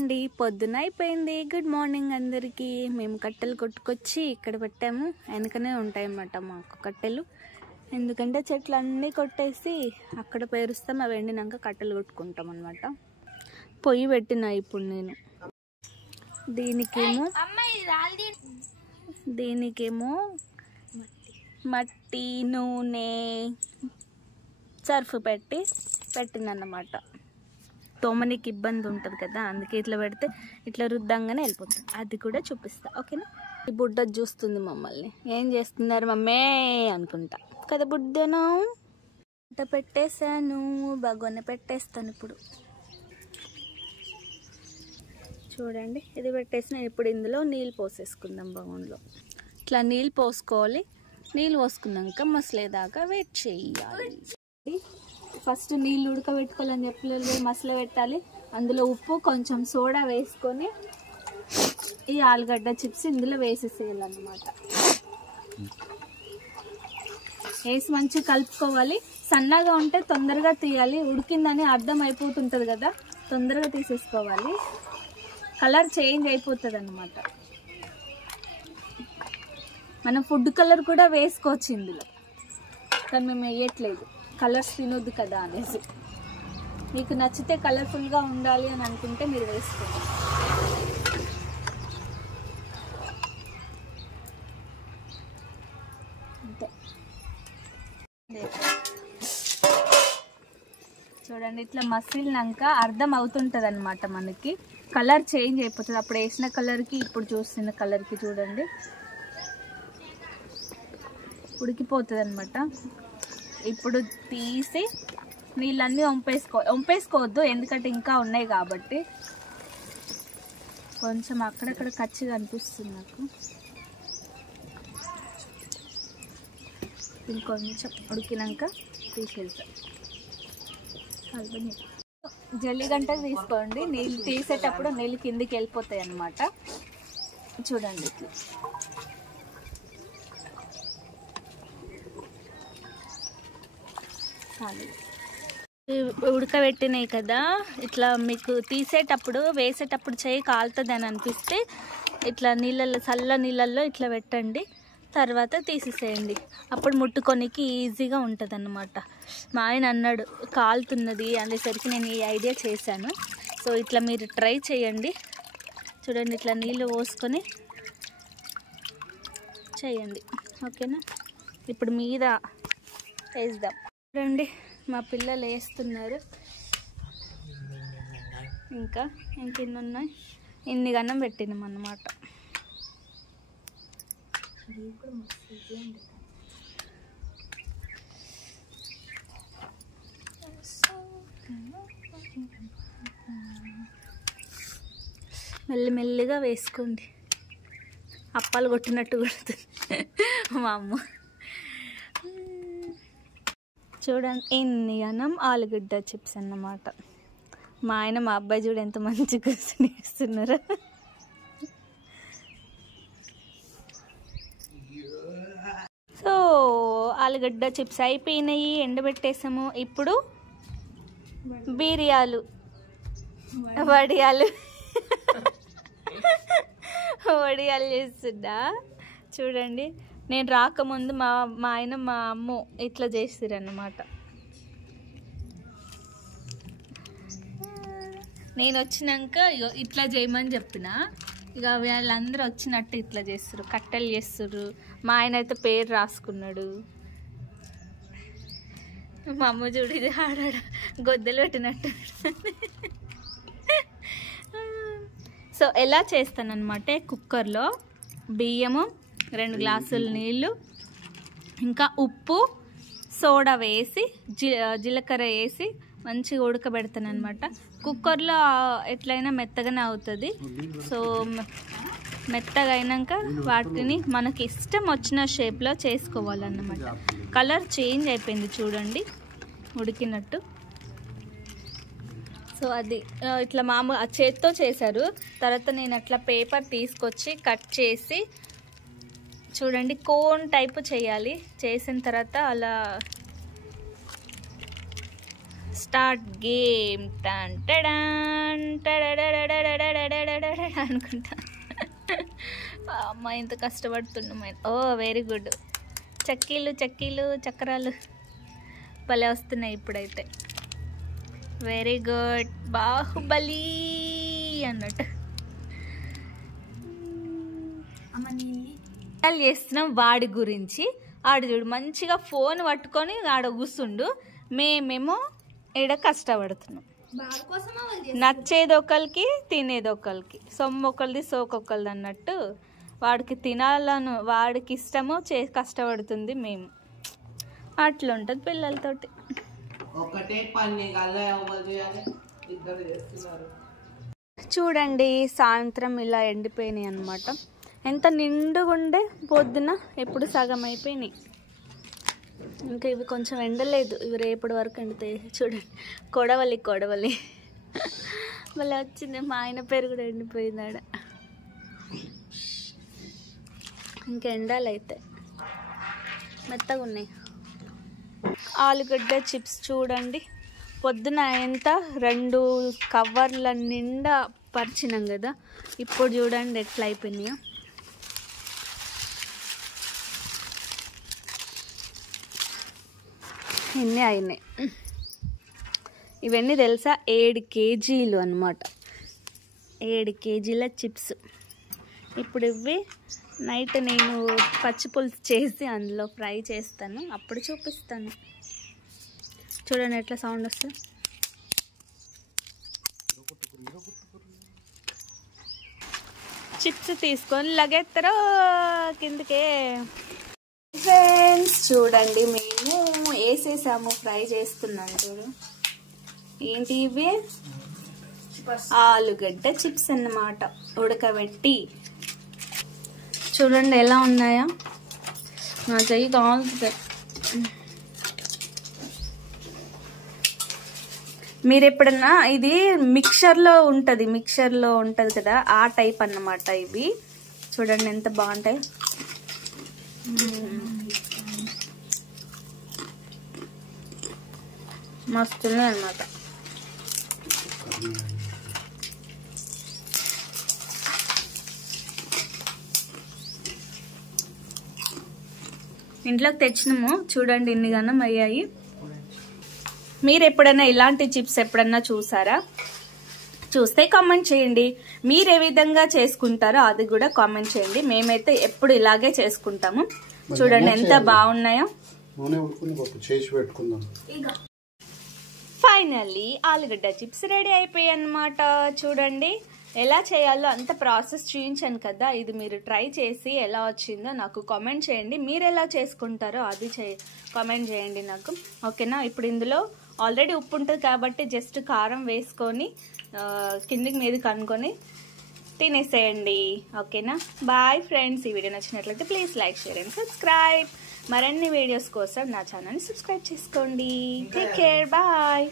చూడండి పొద్దున అయిపోయింది. గుడ్ మార్నింగ్ అందరికీ. మేము కట్టెలు కొట్టుకొచ్చి ఇక్కడ పెట్టాము. వెనకనే ఉంటాయన్నమాట మాకు కట్టెలు. ఎందుకంటే చెట్లు అన్నీ కొట్టేసి అక్కడ పేరుస్తాం. అవి ఎండినాక కట్టెలు కొట్టుకుంటాం అన్నమాట. పొయ్యి పెట్టిన ఇప్పుడు నేను. దీనికేమో మట్టి నూనె సర్ఫ్ పెట్టినన్నమాట. తోమనికి ఇబ్బంది ఉంటుంది కదా, అందుకే ఇట్లా పెడితే ఇట్లా రుద్దంగానే వెళ్ళిపోతుంది. అది కూడా చూపిస్తా, ఓకేనా? ఈ బుడ్డ చూస్తుంది మమ్మల్ని. ఏం చేస్తున్నారు మమ్మీ అనుకుంటా కదా బుడ్డను. అంత పెట్టేసాను, బగోన పెట్టేస్తాను ఇప్పుడు. చూడండి ఇది పెట్టేసిన. ఇప్పుడు ఇందులో నీళ్ళు పోసేసుకుందాం బగోన్లో. ఇట్లా నీళ్ళు పోసుకోవాలి. నీళ్ళు పోసుకున్నాక మసలేదాకా వెయిట్ చేయాలి. ఫస్ట్ నీళ్ళు ఉడకబెట్టుకోవాలని చెప్పలేదు, మసలు పెట్టాలి. అందులో ఉప్పు కొంచెం సోడా వేసుకొని ఈ ఆలుగడ్డ చిప్స్ ఇందులో వేసేసేయాలన్నమాట. వేసి మంచిగా కలుపుకోవాలి. సన్నగా ఉంటే తొందరగా తీయాలి. ఉడికిందని అర్థం అయిపోతుంటుంది కదా, తొందరగా తీసేసుకోవాలి. కలర్ చేంజ్ అయిపోతుంది అన్నమాట. మనం ఫుడ్ కలర్ కూడా వేసుకోవచ్చు ఇందులో, కానీ మేము వేయట్లేదు. కలర్స్ తినొద్దు కదా అనేసి. మీకు నచ్చితే కలర్ఫుల్గా ఉండాలి అని అనుకుంటే మీరు వేసుకోండి. అంతే. చూడండి ఇట్లా మసిలినాక అర్థం అవుతుంటుంది అనమాట. మనకి కలర్ చేంజ్ అయిపోతుంది. అప్పుడు వేసిన కలర్కి ఇప్పుడు చూస్తున్న కలర్కి చూడండి ఉడికిపోతుంది అనమాట. ఇప్పుడు తీసి నీళ్ళన్నీ వంపేసుకోవద్దు, ఎందుకంటే ఇంకా ఉన్నాయి కాబట్టి. కొంచెం అక్కడక్కడ కచ్చిగా అనిపిస్తుంది నాకు. ఇంకొంచెం ఉడికినాక తీసేద్దాం. జల్లి గంట తీసుకోండి. నీళ్ళు తీసేటప్పుడు నీళ్ళు కిందికి వెళ్ళిపోతాయి అన్నమాట. చూడండి ఇట్లా. ఉడకబెట్టినాయి కదా, ఇట్లా మీకు తీసేటప్పుడు వేసేటప్పుడు చేయి కాలుతుంది అని అనిపిస్తే ఇట్లా నీళ్ళల్లో, చల్ల నీళ్ళల్లో ఇట్లా పెట్టండి. తర్వాత తీసేసేయండి. అప్పుడు ముట్టుకొనికి ఈజీగా ఉంటుంది అన్నమాట. మా ఆయన అన్నాడు కాలుతున్నది అనేసరికి నేను ఈ ఐడియా చేశాను. సో ఇట్లా మీరు ట్రై చేయండి. చూడండి ఇట్లా నీళ్ళు పోసుకొని చేయండి, ఓకేనా? ఇప్పుడు మీద వేద్దాం. చూడండి మా పిల్లలు వేస్తున్నారు. ఇంకా ఇన్ని ఉన్నాయి. ఇన్ని గన్నం పెట్టినాం అన్నమాట. మెల్లిమెల్లిగా వేసుకోండి. అప్పాలు కొట్టినట్టు కొడుతుంది మా అమ్మ. చూడండి ఎన్ని అన్నం ఆలుగడ్డ చిప్స్ అన్నమాట. మా ఆయన మా అబ్బాయి చూడు ఎంత మంచిగా వేస్తున్నారు. సో ఆలుగడ్డ చిప్స్ అయిపోయినాయి, ఎండబెట్టేసాము. ఇప్పుడు వడియాలు చేస్తున్నా. చూడండి నేను రాకముందు మా ఆయన మా అమ్మ ఇట్లా చేస్తారు అన్నమాట. నేను వచ్చినాక ఇట్లా చేయమని చెప్పిన, ఇక వాళ్ళందరూ వచ్చినట్టు ఇట్లా చేస్తారు, కట్టెలు చేస్తారు. మా ఆయన అయితే పేరు రాసుకున్నాడు. మా అమ్మ చూడు ఇది ఆడాడ గొద్దలు పెట్టినట్టు. సో ఎలా చేస్తానన్నమాట, కుక్కర్లో బియ్యము, 2 గ్లాసుల నీళ్ళు, ఇంకా ఉప్పు సోడా వేసి జీలకర్ర వేసి మంచిగా ఉడకబెడతాను అనమాట. కుక్కర్లో ఎట్లయినా మెత్తగానే అవుతుంది. సో మెత్తగా అయినాక వాటిని మనకి ఇష్టం వచ్చిన షేప్లో చేసుకోవాలన్నమాట. కలర్ చేంజ్ అయిపోయింది చూడండి ఉడికినట్టు. సో అది ఇట్లా మామూలు చేత్తో చేశారు. తర్వాత నేను అట్లా పేపర్ తీసుకొచ్చి కట్ చేసి చూడండి కోన్ టైప్ చేయాలి. చేసిన తర్వాత అలా స్టార్ట్ గేమ్. అనుకుంటా. అమ్మ ఇంత కష్టపడుతున్నాం. ఓ వెరీ గుడ్. చక్కీలు చక్కీలు చక్రాలు భలే వస్తున్నాయి ఇప్పుడైతే. Very good. బాహుబలి అన్నట్టు చేస్తున్నాం వాడి గురించి. ఆడు చూడు మంచిగా ఫోన్ పట్టుకొని ఆడ కూర్చుండు, మేమేమో ఈడ కష్టపడుతున్నాం. నచ్చేది ఒకరికి తినేది ఒకరికి, సొమ్ము ఒకరిది సోకొకరిది అన్నట్టు. వాడికి తినాలను వాడికి ఇష్టము కష్టపడుతుంది మేము. అట్లా ఉంటుంది పిల్లలతోటి. చూడండి సాయంత్రం ఇలా ఎండిపోయినాయి అన్నమాట. ఎంత నిండుగా ఉండే పొద్దున, ఎప్పుడు సగం అయిపోయినాయి. ఇంకా ఇవి కొంచెం ఎండలేదు, ఇవి రేపటి వరకు ఎండుతాయి. చూడండి కొడవలి కొడవలి మళ్ళీ వచ్చింది. మా ఆయన పేరు కూడా ఎండిపోయింది ఆడ. ఇంకా ఎండాలి అయితే, మెత్తగా ఉన్నాయి. ఆలుగడ్డ చిప్స్ చూడండి, పొద్దున ఎంత 2 కవర్ల నిండా పరిచినాం కదా, ఇప్పుడు చూడండి ఎట్లా అయిపోయినాయో. ఇన్ని అయినాయి. ఇవన్నీ తెలుసా 7 కేజీలు అన్నమాట. 7 కేజీల చిప్స్. ఇప్పుడు ఇవి నైట్ నేను పచ్చి పులుసు చేసి అందులో ఫ్రై చేస్తాను, అప్పుడు చూపిస్తాను. చూడండి ఎట్లా సౌండ్ వస్తుంది. చిప్స్ తీసుకొని లగెత్తరో కిందకే. ఫ్రెండ్స్ చూడండి మేము వేసేసాము, ఫ్రై చేస్తున్నాను. చూడు ఏంటి ఇవి, ఆలుగడ్డ చిప్స్ అన్నమాట, ఉడకబెట్టి. చూడండి ఎలా ఉన్నాయా, నా చెయ్యి కాలుతుంది. మీరు ఎప్పుడన్నా ఇది మిక్చర్లో ఉంటుంది కదా, ఆ టైప్ అన్నమాట ఇవి. చూడండి ఎంత బాగుంటాయి. మస్తున్నాయి అన్నమాట. ఇంట్లోకి తెచ్చినాము, చూడండి ఇన్ని గనం అయ్యాయి. మీరు ఎప్పుడైనా ఇలాంటి చిప్స్ ఎప్పుడన్నా చూసారా? చూస్తే కామెంట్ చేయండి. మీరు ఏ విధంగా చేసుకుంటారో అది కూడా కామెంట్ చేయండి. మేమైతే ఎప్పుడు ఇలాగే చేసుకుంటాము. చూడండి ఎంత బాగున్నాయో. ఫైనల్లీ ఆలుగడ్డ చిప్స్ రెడీ అయిపోయాయి అన్నమాట. చూడండి ఎలా చేయాలో అంత ప్రాసెస్ చూపించాను కదా, ఇది మీరు ట్రై చేసి ఎలా వచ్చిందో నాకు కామెంట్ చేయండి. మీరు ఎలా చేసుకుంటారో అది కామెంట్ చేయండి నాకు, ఓకేనా? ఇప్పుడు ఇందులో ఆల్రెడీ ఉప్పు ఉంటుంది కాబట్టి జస్ట్ కారం వేసుకొని కిందికి మీద కనుక్కొని తినేసేయండి, ఓకేనా? Bye friends. ఈ వీడియో నచ్చినట్లయితే please like, share and subscribe. మరిన్ని వీడియోస్ కోసం నా ఛానల్ని సబ్స్క్రైబ్ చేసుకోండి. Take care, bye.